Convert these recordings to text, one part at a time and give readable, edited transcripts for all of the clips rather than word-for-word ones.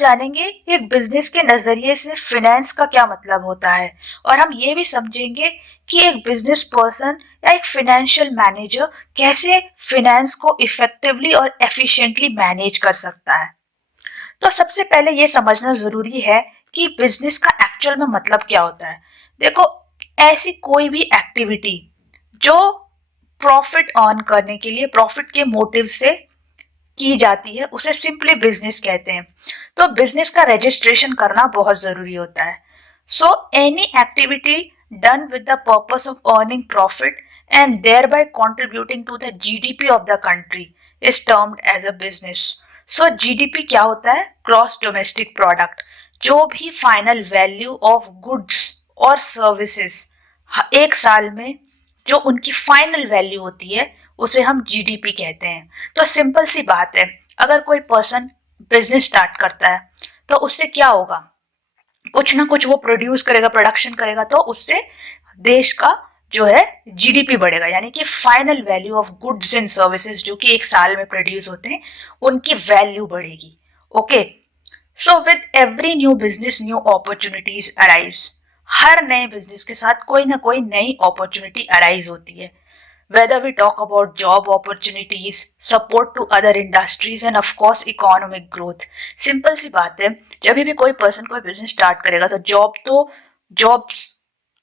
जानेंगे एक बिजनेस के नजरिए से फिनेंस का क्या मतलब होता है और हम ये भी समझेंगे कि एक बिजनेस पर्सन या एक फाइनेंशियल मैनेजर कैसे फिनेंस को इफेक्टिवली और एफिशिएंटली मैनेज कर सकता है। तो सबसे पहले ये समझना जरूरी है कि बिजनेस का एक्चुअल में मतलब क्या होता है। देखो, ऐसी कोई भी एक्टिविटी जो प्रॉफिट अर्न करने के लिए, प्रॉफिट के मोटिव से की जाती है, उसे सिंपली बिजनेस कहते हैं। तो बिजनेस का रजिस्ट्रेशन करना बहुत जरूरी होता है। So any activity done with the purpose of earning profit and thereby contributing to the GDP of the country is termed as a business. So GDP क्या होता है? Gross domestic product. जो भी फाइनल वैल्यू ऑफ गुड्स और services एक साल में जो उनकी फाइनल वैल्यू होती है, उसे हम जीडीपी कहते हैं। तो सिंपल सी बात है, अगर कोई पर्सन बिजनेस स्टार्ट करता है तो उससे क्या होगा? कुछ ना कुछ वो प्रोड्यूस करेगा, प्रोडक्शन करेगा, तो उससे देश का जो है जीडीपी बढ़ेगा, यानी कि final value of goods and services जो कि एक साल में प्रोड्यूस होते हैं, उनकी वैल्यू बढ़ेगी। Okay, so with every new business new opportunities arise. हर नए बिजनेस के साथ कोई ना कोई नई अपॉर्चुनिटी अराइज होती है। Whether we talk about job opportunities, support to other industries and of course economic growth. Simple सी बात है, जब भी कोई पर्सन कोई बिजनेस स्टार्ट करेगा तो जॉब्स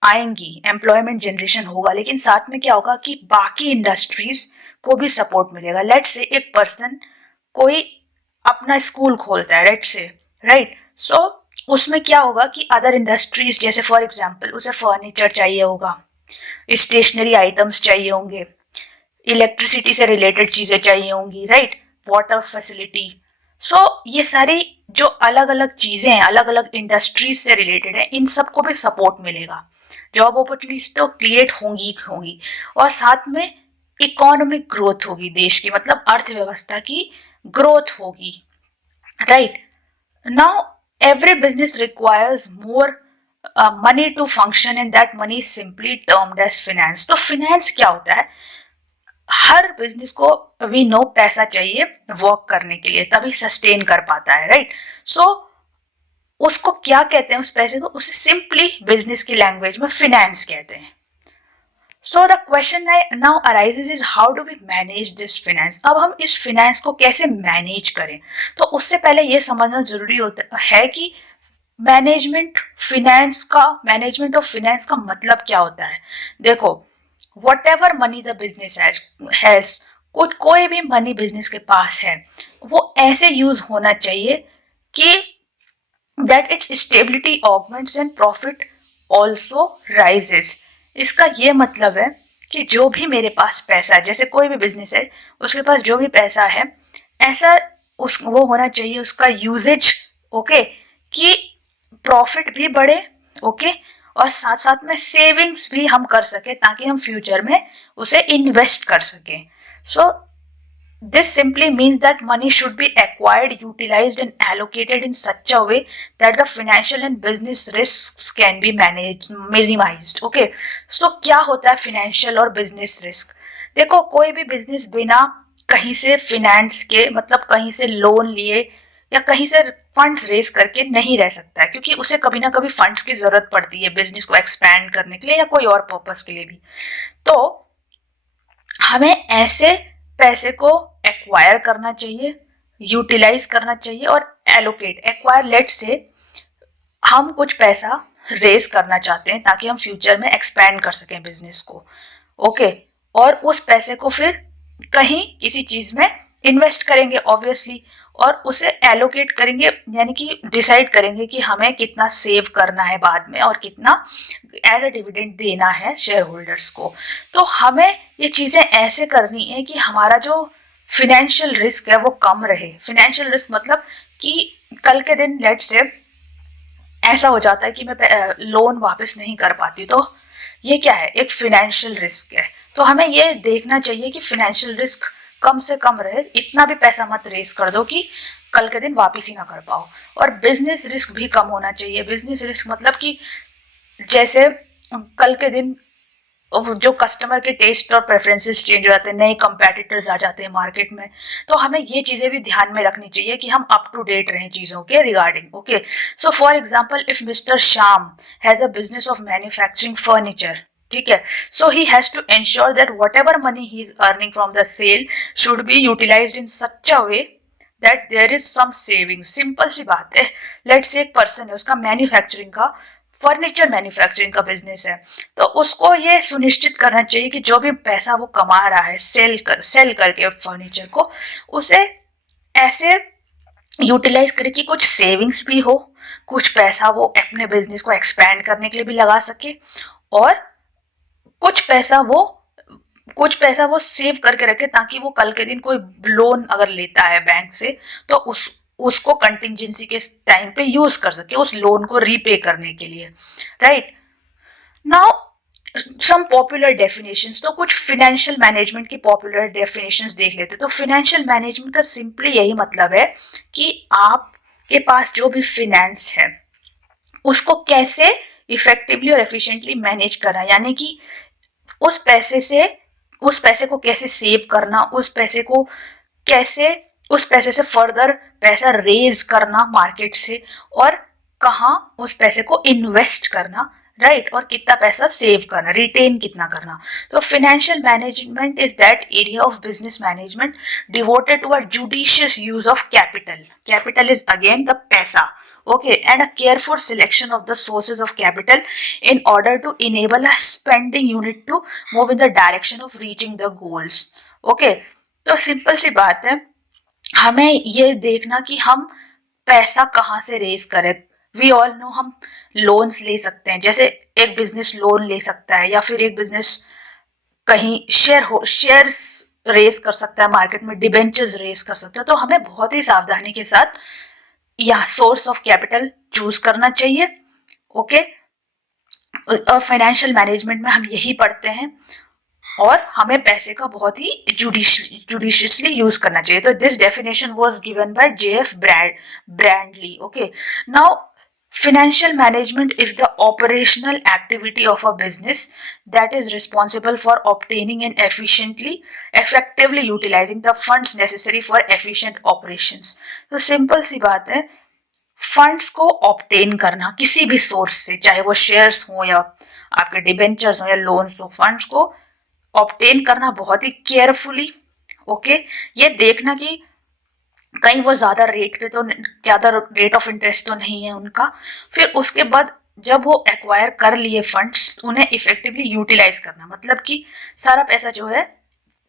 आएंगी, एम्प्लॉयमेंट जनरेशन होगा, लेकिन साथ में क्या होगा कि बाकी इंडस्ट्रीज को भी सपोर्ट मिलेगा। लेट्स से एक पर्सन कोई अपना स्कूल खोलता है, राइट, सो उसमें क्या होगा कि अदर इंडस्ट्रीज, जैसे फॉर एग्जाम्पल उसे फर्नीचर चाहिए होगा, स्टेशनरी आइटम्स चाहिए होंगे, इलेक्ट्रिसिटी से रिलेटेड चीजें चाहिए होंगी, राइट, वाटर फैसिलिटी। सो ये सारी जो अलग अलग चीजें हैं, अलग अलग इंडस्ट्रीज से रिलेटेड है, इन सबको भी सपोर्ट मिलेगा। जॉब अपॉर्चुनिटीज तो क्रिएट होंगी और साथ में इकोनॉमिक ग्रोथ होगी, देश की मतलब अर्थव्यवस्था की ग्रोथ होगी, right. Now every business requires more money to function and that money is simply termed as finance. तो finance क्या होता है? हर बिजनेस को वी नो पैसा चाहिए वर्क करने के लिए, तभी सस्टेन कर पाता है, राइट। सो उसको क्या कहते हैं? उस पैसे को, उसे सिंपली बिजनेस की लैंग्वेज में फिनेंस कहते हैं। So the question now arises is how do we manage this finance? अब हम इस finance को कैसे मैनेज करें? तो उससे पहले ये समझना जरूरी होता है कि मैनेजमेंट ऑफ फिनेंस का मतलब क्या होता है। देखो, what ever money the business has, कोई भी मनी बिजनेस के पास है, वो ऐसे यूज होना चाहिए कि that its stability augments and profit also rises. इसका ये मतलब है कि जो भी मेरे पास पैसा है, जैसे कोई भी बिजनेस है, उसके पास जो भी पैसा है, ऐसा वो होना चाहिए उसका यूजेज, ओके, कि प्रॉफिट भी बढ़े, ओके, और साथ साथ में सेविंग्स भी हम कर सके ताकि हम फ्यूचर में उसे इन्वेस्ट कर सके। सो this simply means that money should be acquired, utilized and allocated in such a way that the financial and business risks can be minimized. Okay, so क्या होता है financial और business risk? देखो, कोई भी बिजनेस बिना कहीं से फिनेंस के, मतलब कहीं से लोन लिए या कहीं से फंड्स रेज करके नहीं रह सकता है, क्योंकि उसे कभी ना कभी फंड्स की जरूरत पड़ती है बिजनेस को एक्सपैंड करने के लिए या कोई और पर्पस के लिए भी। तो हमें ऐसे पैसे को एक्वायर करना चाहिए, यूटिलाइज करना चाहिए और एलोकेट। एक्वायर, लेट से हम कुछ पैसा रेज करना चाहते हैं ताकि हम फ्यूचर में एक्सपैंड कर सकें बिजनेस को, ओके, और उस पैसे को फिर कहीं किसी चीज में इन्वेस्ट करेंगे ऑब्वियसली, और उसे एलोकेट करेंगे, यानी कि डिसाइड करेंगे कि हमें कितना सेव करना है बाद में और कितना एज अ डिविडेंड देना है शेयर होल्डर्स को। तो हमें ये चीजें ऐसे करनी है कि हमारा जो फिनेंशियल रिस्क है वो कम रहे। फिनेंशियल रिस्क मतलब कि कल के दिन लेट से ऐसा हो जाता है कि मैं लोन वापस नहीं कर पाती, तो ये क्या है? एक फिनेंशियल रिस्क है। तो हमें ये देखना चाहिए कि फिनेंशियल रिस्क कम से कम रहे, इतना भी पैसा मत रेस कर दो कि कल के दिन वापिस ही ना कर पाओ। और बिजनेस रिस्क भी कम होना चाहिए। बिजनेस रिस्क मतलब कि जैसे कल के दिन जो कस्टमर के टेस्ट और प्रेफरेंसेस चेंज हो जाते हैं, नए कंपेटिटर्स आ जाते हैं मार्केट में, तो हमें ये चीजें भी ध्यान में रखनी चाहिए कि हम अप टू डेट रहें चीजों के regarding. Okay, so for example if mister Shyam has a business of manufacturing furniture, ठीक है, so he has to ensure that whatever money he is earning from the sale should be utilised in such a way that there is some saving. Simple सी बात है, let's say एक person है, उसका manufacturing का, furniture manufacturing का business है, तो उसको ये सुनिश्चित करना चाहिए कि जो भी पैसा वो कमा रहा है सेल करके फर्नीचर को, उसे ऐसे यूटिलाइज करे कि कुछ सेविंग्स भी हो, कुछ पैसा वो अपने बिजनेस को एक्सपैंड करने के लिए भी लगा सके, और कुछ पैसा वो सेव करके रखे ताकि वो कल के दिन कोई लोन अगर लेता है बैंक से तो उसको कंटिंजेंसी के टाइम पे यूज कर सके, उस लोन को रीपे करने के लिए. Right now some popular definitions, तो कुछ फाइनेंशियल मैनेजमेंट की पॉपुलर डेफिनेशंस देख लेते. तो फाइनेंशियल मैनेजमेंट का सिंपली यही मतलब है कि आपके पास जो भी फाइनेंस है उसको कैसे इफेक्टिवली और एफिशिएंटली मैनेज करना, यानी कि उस पैसे को कैसे सेव करना, उस पैसे से फर्दर पैसा रेज करना मार्केट से, और कहाँ उस पैसे को इन्वेस्ट करना, राइट, और कितना पैसा सेव करना, रिटेन कितना करना. तो financial management is that area of business management devoted to a judicious use of capital. Capital is again the पैसा, okay, and a careful selection of the sources of capital in order to enable a spending unit to move in the direction of reaching the goals. okay, तो simple सी बात है, हमें ये देखना कि हम पैसा कहाँ से रेज करें. वी ऑल नो हम लोन्स ले सकते हैं, जैसे एक बिजनेस लोन ले सकता है, या फिर एक बिजनेस कहीं शेयर्स रेज कर सकता है मार्केट में, डिबेंचर्स रेज कर सकता है. तो हमें बहुत ही सावधानी के साथ या सोर्स ऑफ कैपिटल चूज करना चाहिए. ओके, और फाइनेंशियल मैनेजमेंट में हम यही पढ़ते हैं, और हमें पैसे का बहुत ही जुडिशियसली यूज करना चाहिए. तो this definition was given by JF Bradley. Okay, now financial management is the operational activity of a business that is responsible for obtaining and effectively utilizing the funds necessary for efficient operations. तो simple सी बात है, funds को obtain करना किसी भी source से, चाहे वो शेयर्स हो या आपके डिबेंचर्स हो या लोन्स हो, फंड्स को ऑब्टेन करना बहुत ही केयरफुली. ओके, ये देखना कि कहीं वो ज्यादा रेट ऑफ इंटरेस्ट तो नहीं है उनका. फिर उसके बाद जब वो एक्वायर कर लिए फंड्स, उन्हें इफेक्टिवली यूटिलाइज करना, मतलब कि सारा पैसा जो है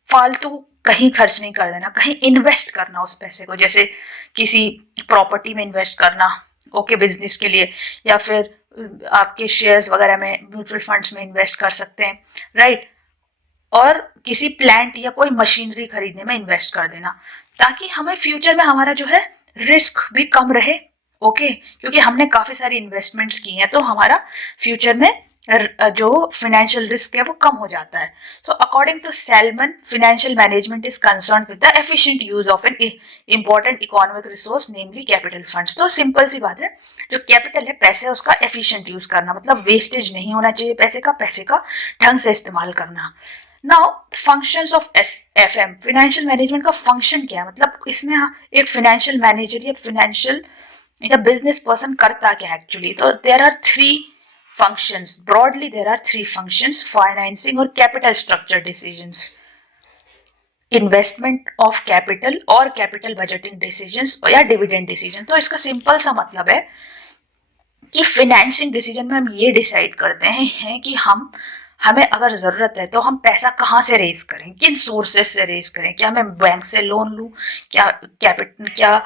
फालतू कहीं खर्च नहीं कर देना, कहीं इन्वेस्ट करना उस पैसे को, जैसे किसी प्रॉपर्टी में इन्वेस्ट करना, ओके, बिजनेस के लिए, या फिर आपके शेयर्स वगैरह में, म्यूचुअल फंड्स में इन्वेस्ट कर सकते हैं, राइट, और किसी प्लांट या कोई मशीनरी खरीदने में इन्वेस्ट कर देना, ताकि हमें फ्यूचर में हमारा जो है रिस्क भी कम रहे. ओके, क्योंकि हमने काफी सारी इन्वेस्टमेंट्स की हैं, तो हमारा फ्यूचर में जो फाइनेंशियल रिस्क है वो कम हो जाता है. तो according to Solomon, financial management is concern with the efficient use of an important economic resource namely capital funds. तो सिंपल सी बात है, जो कैपिटल है, पैसे है, उसका एफिशिएंट यूज करना, मतलब वेस्टेज नहीं होना चाहिए पैसे का ढंग से इस्तेमाल करना. Now functions of FM, financial management का फंक्शन क्या है, मतलब इसमें एक फाइनेंशियल मैनेजर या बिजनेस पर्सन करता क्या है एक्चुअली. तो there are three functions, broadly there are three functions: financing और capital structure decisions, investment of capital और capital budgeting decisions या dividend decision. तो इसका सिंपल सा मतलब है कि फाइनेंसिंग डिसीजन में हम ये डिसाइड करते हैं कि हमें अगर जरूरत है तो हम पैसा कहाँ से रेज करें, किन सोर्सेस से रेज करें, क्या मैं बैंक से लोन लूं, क्या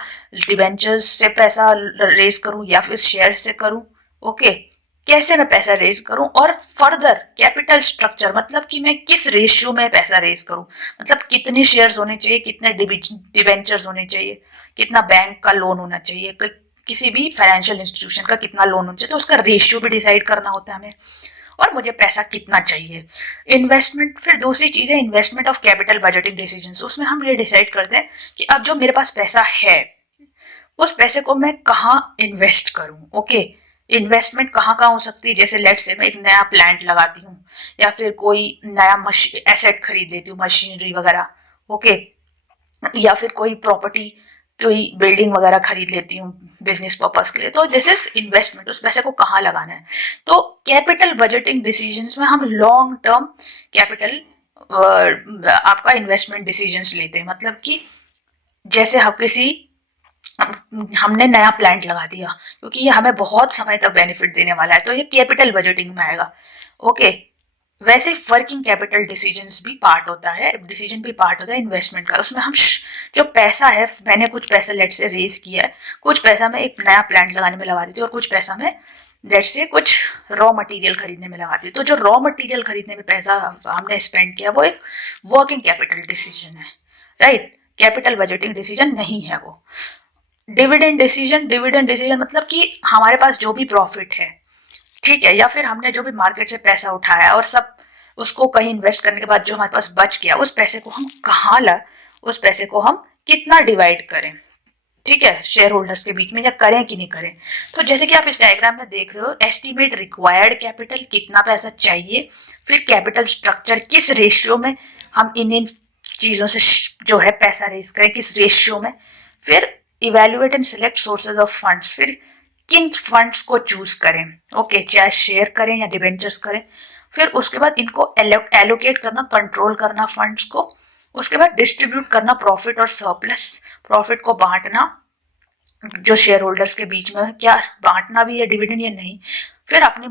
डिबेंचर्स से पैसा रेज करूं, या फिर शेयर से करूं. ओके, कैसे मैं पैसा रेज करूं, और फर्दर कैपिटल स्ट्रक्चर, मतलब कि मैं किस रेशियो में पैसा रेज करूं, मतलब कितने शेयर्स होने चाहिए, कितने डिबेंचर्स होने चाहिए, कितना बैंक का लोन होना चाहिए, किसी भी फाइनेंशियल इंस्टीट्यूशन का कितना लोन होना चाहिए, तो उसका रेशियो भी डिसाइड करना होता है हमें, और मुझे पैसा कितना चाहिए. इन्वेस्टमेंट, फिर दूसरी चीज है investment of capital budgeting decisions. उसमें हम ये डिसाइड करते हैं कि अब जो मेरे पास पैसा है उस पैसे को मैं कहाँ इन्वेस्ट करूं. ओके, इन्वेस्टमेंट कहाँ कहाँ हो सकती है, जैसे लेट्स से मैं एक नया प्लांट लगाती हूँ या फिर कोई नया एसेट खरीद लेती हूँ, मशीनरी वगैरह, ओके, या फिर कोई प्रॉपर्टी, कोई बिल्डिंग वगैरह खरीद लेती हूँ बिजनेस पर्पस के लिए, तो दिस इज इन्वेस्टमेंट। उस पैसे को कहाँ लगाना है, तो कैपिटल बजटिंग डिसीजंस में हम लॉन्ग टर्म कैपिटल आपका इन्वेस्टमेंट डिसीजंस लेते हैं। मतलब कि जैसे हम किसी, हमने नया प्लांट लगा दिया क्योंकि ये हमें बहुत समय तक बेनिफिट देने वाला है, तो ये कैपिटल बजटिंग में आएगा, ओके। वैसे वर्किंग कैपिटल डिसीजंस भी पार्ट होता है, डिसीजन भी पार्ट होता है इन्वेस्टमेंट का। उसमें हम जो पैसा है, मैंने कुछ पैसा लेट से रेज किया है, कुछ पैसा मैं एक नया प्लांट लगाने में लगा देती हूँ और कुछ पैसा मैं लेट से कुछ रॉ मटेरियल खरीदने में लगा दी। तो जो रॉ मटेरियल खरीदने में पैसा हमने स्पेंड किया वो एक वर्किंग कैपिटल डिसीजन है, राइट। कैपिटल बजटिंग डिसीजन नहीं है वो। डिविडेंड डिसीजन मतलब कि हमारे पास जो भी प्रॉफिट है, ठीक है, या फिर हमने जो भी मार्केट से पैसा उठाया और सब उसको कहीं इन्वेस्ट करने के बाद जो हमारे पास बच गया, उस पैसे को हम कहाँ ला, उस पैसे को हम कितना डिवाइड करें, ठीक है, शेयर होल्डर्स के बीच में, या करें कि नहीं करें। तो जैसे कि आप इस डायग्राम में देख रहे हो, एस्टिमेट रिक्वायर्ड कैपिटल, कितना पैसा चाहिए, फिर कैपिटल स्ट्रक्चर, किस रेशियो में हम इन चीजों से जो है पैसा रेज करें, किस रेशियो में, फिर evaluate and select sources of funds, फिर किन फंड्स को चूज करें, ओके, चाहे शेयर करें या डिबेंचर्स करें, फिर उसके बाद इनको एलोकेट करना, कंट्रोल करना फंड्स को, उसके बाद डिस्ट्रीब्यूट करना प्रॉफिट और सरप्लस, प्रॉफिट को बांटना जो शेयर होल्डर्स के बीच में, क्या बांटना भी है डिविडेंड या नहीं, फिर अपनी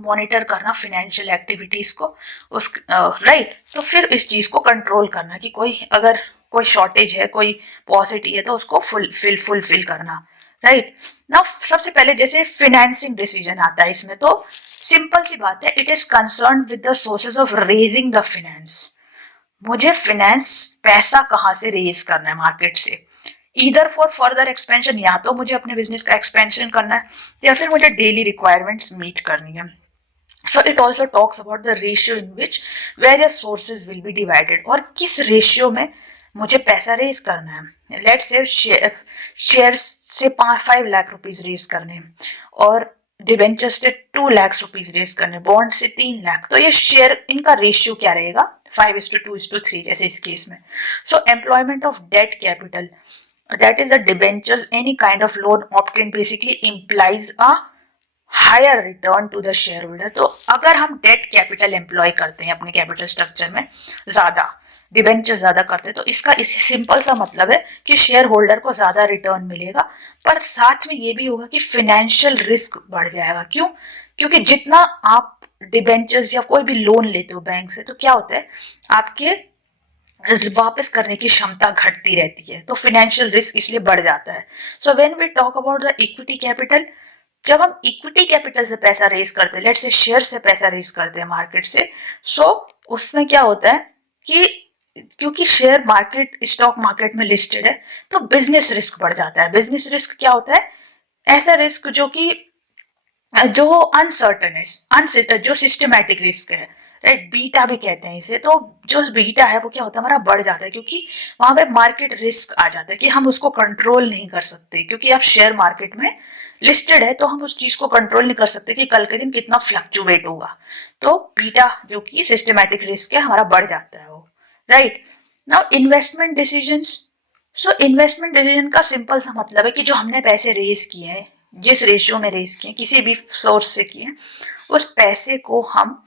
मॉनिटर करना फिनेंशियल एक्टिविटीज को, उस राइट। तो फिर इस चीज को कंट्रोल करना कि कोई अगर कोई शॉर्टेज है, कोई पॉसिटी है, तो उसको फुलफिल करना, राइट। ना सबसे पहले जैसे फाइनेंसिंग डिसीजन आता है इसमें, तो सिंपल सी बात है, it is concern with the sources of raising the finance. मुझे फाइनेंस, पैसा कहाँ से रेज करना है मार्केट से, ईदर फॉर फर्दर एक्सपेंशन, या तो मुझे अपने बिजनेस का एक्सपेंशन करना है या फिर मुझे डेली रिक्वायरमेंट्स मीट करनी है। So it also talks about the ratio in which various sources will be divided, और किस रेशियो में मुझे पैसा रेज करना है। लेट्स से शेयर से 5 लाख रुपीज रेज करने, और डिवेंचर से 2 लाख रुपीज रेज करने, बॉन्ड से 3 लाख, तो ये शेयर इनका रेशियो क्या रहेगा, 5:2:3 जैसे इस केस में। So employment of debt capital, that is the debentures, any kind of loan obtained basically implies a higher return to the shareholder। तो अगर हम डेट कैपिटल एम्प्लॉय करते हैं अपने कैपिटल स्ट्रक्चर में, ज्यादा डिबेंचर ज्यादा करते हैं, तो इसका इस सिंपल सा मतलब है कि शेयर होल्डर को ज्यादा रिटर्न मिलेगा, पर साथ में ये भी होगा कि फाइनेंशियल रिस्क बढ़ जाएगा। क्यों? क्योंकि जितना आप डिबेंचर्स या कोई भी लोन लेते हो बैंक से, तो क्या होता है, आपके वापस करने की क्षमता घटती रहती है, तो फाइनेंशियल रिस्क इसलिए बढ़ जाता है। So when we talk about the equity capital, जब हम इक्विटी कैपिटल से पैसा रेज करते हैं, लेट्स से शेयर से पैसा रेज करते हैं मार्केट से, सो उसमें क्या होता है कि क्योंकि शेयर मार्केट स्टॉक मार्केट में लिस्टेड है, तो बिजनेस रिस्क बढ़ जाता है। बिजनेस रिस्क क्या होता है, ऐसा रिस्क जो अनसर्टन है, जो सिस्टमैटिक रिस्क है, राइट, बीटा भी कहते हैं इसे। तो जो बीटा है वो क्या होता है, हमारा बढ़ जाता है, क्योंकि वहां पे मार्केट रिस्क आ जाता है कि हम उसको कंट्रोल नहीं कर सकते, क्योंकि आप शेयर मार्केट में लिस्टेड है, तो हम उस चीज को कंट्रोल नहीं कर सकते कि कल के दिन कितना फ्लक्चुएट होगा। तो बीटा जो कि सिस्टमैटिक रिस्क है, हमारा बढ़ जाता है वो, right. Now investment decisions, so investment decision का सिंपल सा मतलब है कि जो हमने पैसे रेज किए हैं, जिस रेशियो में रेज किए, किसी भी सोर्स से किए, उस पैसे को हम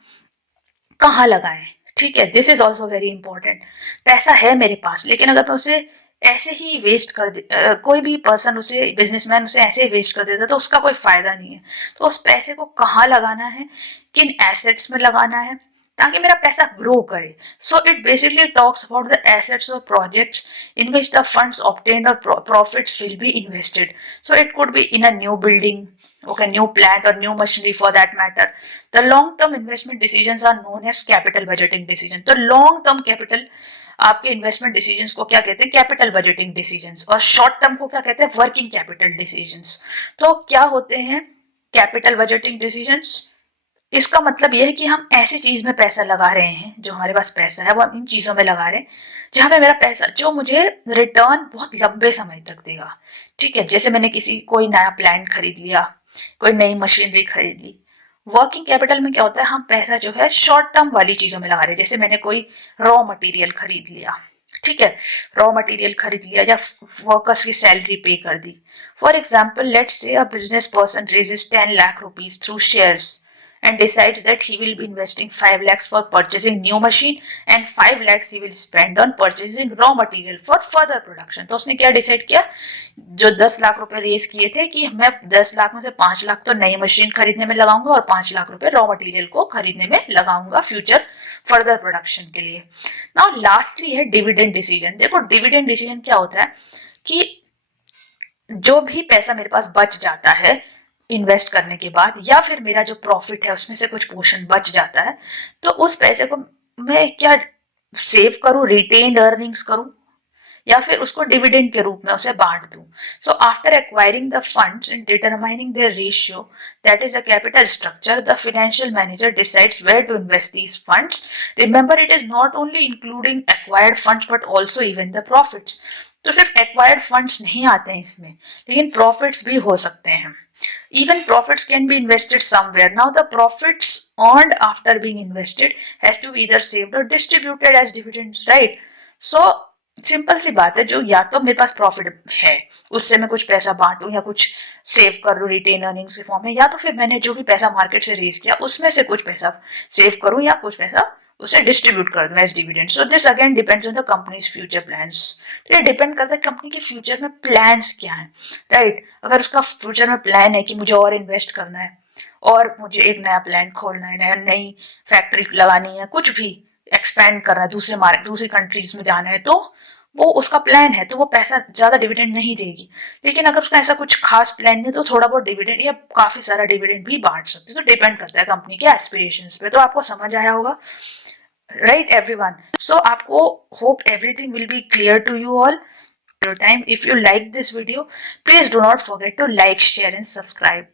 कहाँ लगाएं, ठीक है। This is also very important. पैसा है मेरे पास, लेकिन अगर मैं उसे ऐसे ही वेस्ट कर दे, कोई भी पर्सन उसे, बिजनेसमैन उसे ऐसे ही वेस्ट कर देता, तो उसका कोई फायदा नहीं है। तो उस पैसे को कहाँ लगाना है, किन एसेट्स में लगाना है, ताकि मेरा पैसा ग्रो करे। So it basically talks about the assets और projects in which the funds obtained और profits will be invested. So it could be in a new building, okay, new plant or new machinery for that matter. The long term investment decisions are known as capital budgeting decision। तो long term capital आपके investment decisions को क्या कहते हैं, capital budgeting decisions, और short term को क्या कहते हैं, वर्किंग कैपिटल डिसीजंस। तो क्या होते हैं कैपिटल बजटिंग डिसीजंस, इसका मतलब यह है कि हम ऐसी चीज में पैसा लगा रहे हैं, जो हमारे पास पैसा है वो हम इन चीजों में लगा रहे हैं जहां पे मेरा पैसा, जो मुझे रिटर्न बहुत लंबे समय तक देगा, ठीक है। जैसे मैंने कोई नया प्लांट खरीद लिया, कोई नई मशीनरी खरीद ली। वर्किंग कैपिटल में क्या होता है, हम पैसा जो है शॉर्ट टर्म वाली चीजों में लगा रहे हैं, जैसे मैंने कोई रॉ मटेरियल खरीद लिया, ठीक है, रॉ मटेरियल खरीद लिया या वर्कर्स की सैलरी पे कर दी। For example let's say a business person raises 10 lakh rupees through shares and decides that he will be investing 5 lakhs for purchasing new machine and 5 lakhs he will spend on purchasing raw material for further production। तो उसने क्या decide किया, जो 10 लाख रुपए race किए थे कि मैं 10 लाख में से 5 लाख तो नई मशीन खरीदने में लगाऊंगा और 5 लाख रुपए रॉ मटेरियल को खरीदने में लगाऊंगा फ्यूचर फर्दर प्रोडक्शन के लिए। नाउ लास्टली है डिविडेंड डिसीजन। देखो डिविडेंड डिसीजन क्या होता है कि जो भी पैसा मेरे पास बच जाता है इन्वेस्ट करने के बाद, या फिर मेरा जो प्रॉफिट है उसमें से कुछ पोर्शन बच जाता है, तो उस पैसे को मैं क्या सेव करूं, रिटेन्ड अर्निंग्स करूं, या फिर उसको डिविडेंड के रूप में उसे बांट दूं। So after acquiring the funds and determining their ratio, that is the capital structure, the financial manager decides where to invest these funds. Remember it is not only including acquired funds but also even the profits. तो सिर्फ acquired funds नहीं आते हैं इसमें, लेकिन profits भी हो सकते हैं। Even profits can be invested somewhere. Now the profits earned after being invested has to be either saved or distributed as dividends, right? So simple सी बात है, जो या तो मेरे पास प्रॉफिट है उससे मैं कुछ पैसा बांटूं या कुछ सेव कर लूं रिटेन अर्निंग्स के फॉर्म में, या तो फिर मैंने जो भी पैसा मार्केट से रेज किया उसमें से कुछ पैसा सेव करूं या कुछ पैसा उसे डिस्ट्रीब्यूट कर दूं as dividend. So this again depends on the company's future plans. तो ये डिपेंड करता है कंपनी के फ्यूचर में प्लान्स क्या है, राइट। अगर उसका फ्यूचर में प्लान है कि मुझे और इन्वेस्ट करना है और मुझे एक नया प्लांट खोलना है, नई फैक्ट्री लगानी है, कुछ भी एक्सपेंड करना है, दूसरे मार्केट दूसरी कंट्रीज में जाना है, तो वो उसका प्लान है, तो वो पैसा ज्यादा डिविडेंड नहीं देगी। लेकिन अगर उसका ऐसा कुछ खास प्लान नहीं, तो थोड़ा बहुत डिविडेंड या काफी सारा डिविडेंड भी बांट सकते हैं। तो डिपेंड करता है कंपनी के एस्पिरेशंस पे। तो आपको समझ आया होगा, right everyone? So आपको hope everything will be clear to you all your time. If you like this video, please do not forget to like, share and subscribe.